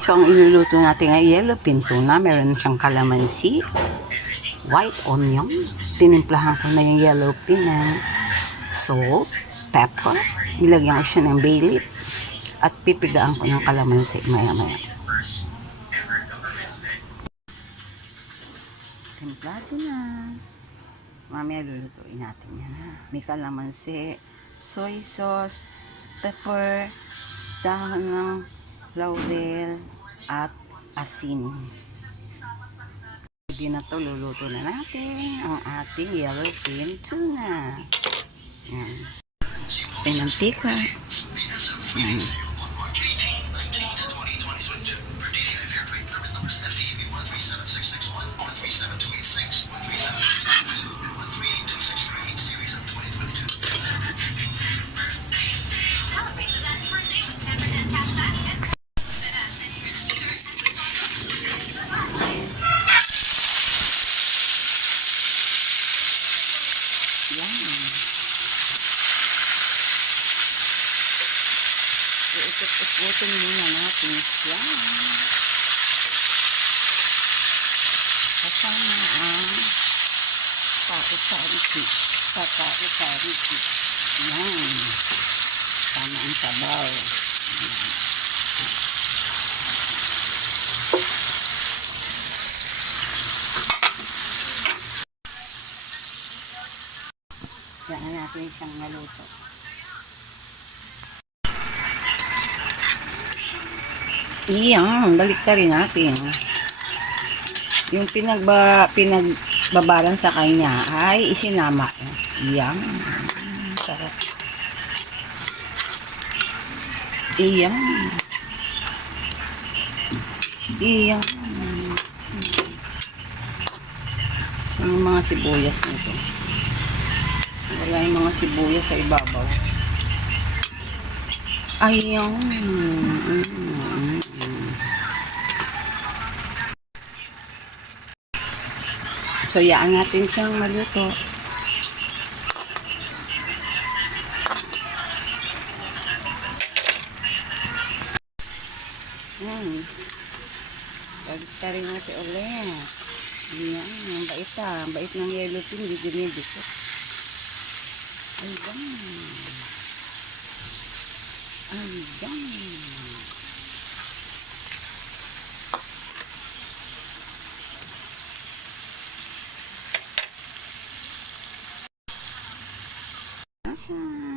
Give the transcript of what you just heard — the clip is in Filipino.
So, ang iluluto natin ay yellow pin tuna. Meron siyang kalamansi, white onion. Tinimplahan ko na yung yellow pin ng salt, pepper. Nilagyan ko siya ng bay leaf. At pipigaan ko ng kalamansi maya-maya. Templado na. Mamaya lulutuin natin yan ha. May kalamansi, soy sauce, pepper, dahon ng laurel, at asin. Hindi na to, luluto na natin ang ating yellow pin tuna. Yan. Ay, mantika. Yan. Iikot-ikutin muna natin siya. Kasama ang tao-tariki. Tao-tariki. Yan. Kasama ang sabaw. Yan natin siyang maluto. Iyan, baliktarin natin. Yung pinagbabaran sa kanya ay isinama ko. Iyan. Sarap. Iyan. Iyan. So, yung mga sibuyas nito. Wala yung mga sibuyas sa ibabaw. Ayan. So, yaan natin siyang maluto. Pagtarin natin ulit. Ayan, ang bait ah. Ang bait ng yellow pin, hindi dumidikit. Ayan. Ayan. Ayan.